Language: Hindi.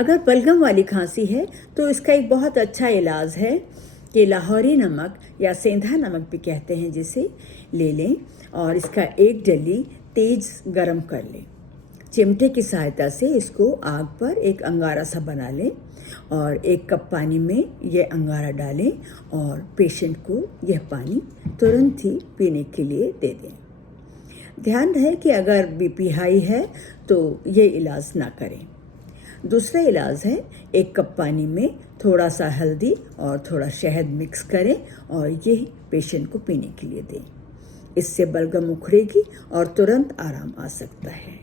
अगर बलगम वाली खांसी है तो इसका एक बहुत अच्छा इलाज है कि लाहौरी नमक या सेंधा नमक भी कहते हैं जिसे, ले लें और इसका एक डली तेज गरम कर लें। चिमटे की सहायता से इसको आग पर एक अंगारा सा बना लें और 1 कप पानी में यह अंगारा डालें और पेशेंट को यह पानी तुरंत ही पीने के लिए दे दें। ध्यान रहे कि अगर बीपी हाई है तो ये इलाज ना करें। दूसरा इलाज है 1 कप पानी में थोड़ा सा हल्दी और थोड़ा शहद मिक्स करें और ये पेशेंट को पीने के लिए दें। इससे बलगम उखड़ेगी और तुरंत आराम आ सकता है।